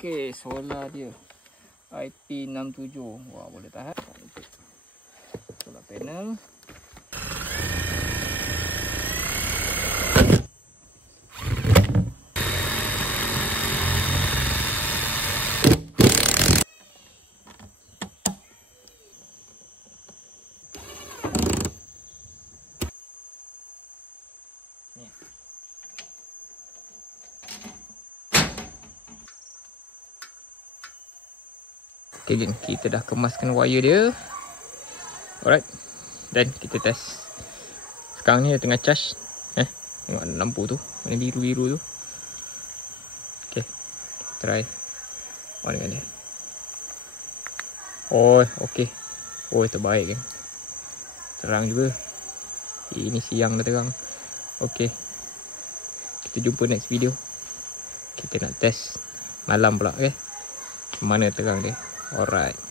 Okey, solar dia IP67. Wah, boleh tahan. Solar panel. Okay, geng, kita dah kemaskan wire dia. Alright. Dan kita test. Sekarang ni dia tengah charge. Tengok lampu tu, warna biru-biru tu. Okay, kita try on dengan dia. Oh, okay. Oh, terbaik, geng. Terang juga. Ini siang dah terang. Okay, kita jumpa next video. Kita nak test malam pula, okay. Mana terang dia. Alright.